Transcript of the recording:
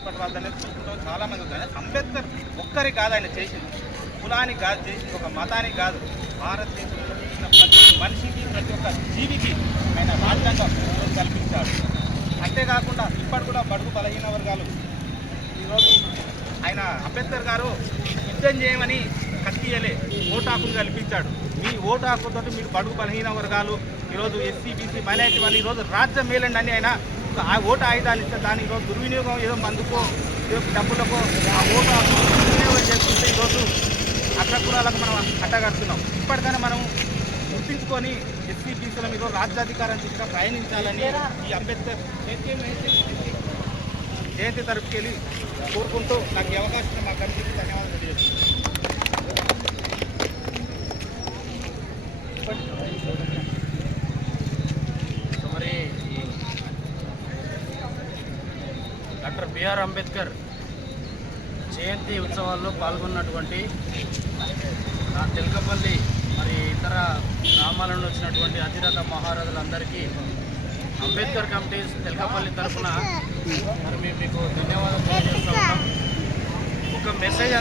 మున్పటి వాళ్ళని చూసుకుంటాం చాలామంది ఉంది. అంబేద్కర్ ఒక్కరి కాదు ఆయన చేసింది, కులానికి కాదు చేసింది, ఒక మతానికి కాదు, భారతదేశంలో ఉన్న ప్రతి మనిషికి ప్రతి ఒక్క జీవికి ఆయన రాజ్యాంగం కల్పించాడు. అంతేకాకుండా ఇప్పటి కూడా బడుగు బలహీన వర్గాలు ఈరోజు ఆయన అంబేద్కర్ గారు యుద్ధం చేయమని కత్తియలే ఓటు హక్కును కల్పించాడు. మీ ఓటు హక్కుతో మీరు బడుగు బలహీన వర్గాలు ఈరోజు ఎస్సీ బీసీ మైనారిటీ వాళ్ళు ఈరోజు రాజ్యం మేలండి అని ఆయన ఆ ఓటు ఆయుధాలు ఇస్తే దాని ఈరోజు దుర్వినియోగం ఏదో మందుకో ఏదో డబ్బులకో ఆ ఓటు హక్కు దుర్వినియోగం చేసుకుంటే ఈరోజు అగ్రకులాలకు మనం అట్టగడుతున్నాం. ఇప్పటికైనా మనం గుర్తించుకొని ఎస్సీ బీసీల మీద రాజ్యాధికారం దిశగా ప్రయాణించాలని ఈ అంబేద్కర్ జయంతి తరపుకెళ్ళి కోరుకుంటూ నాకు ఈ అవకాశం మాకు అందరికీ ధన్యవాదాలు తెలియజేస్తున్నాను. మరి డాక్టర్ బిఆర్ అంబేద్కర్ జయంతి ఉత్సవాల్లో పాల్గొన్నటువంటి నా తెలకపల్లి మరి ఇతర గ్రామాల నుండి వచ్చినటువంటి అధిరథ మహారాజులందరికీ అంబేద్కర్ కమిటీ తెలకపల్లి తరఫున మరి మేము మీకు ధన్యవాదాలు తెలియజేస్తూ ఉంటాం. ఒక మెసేజ్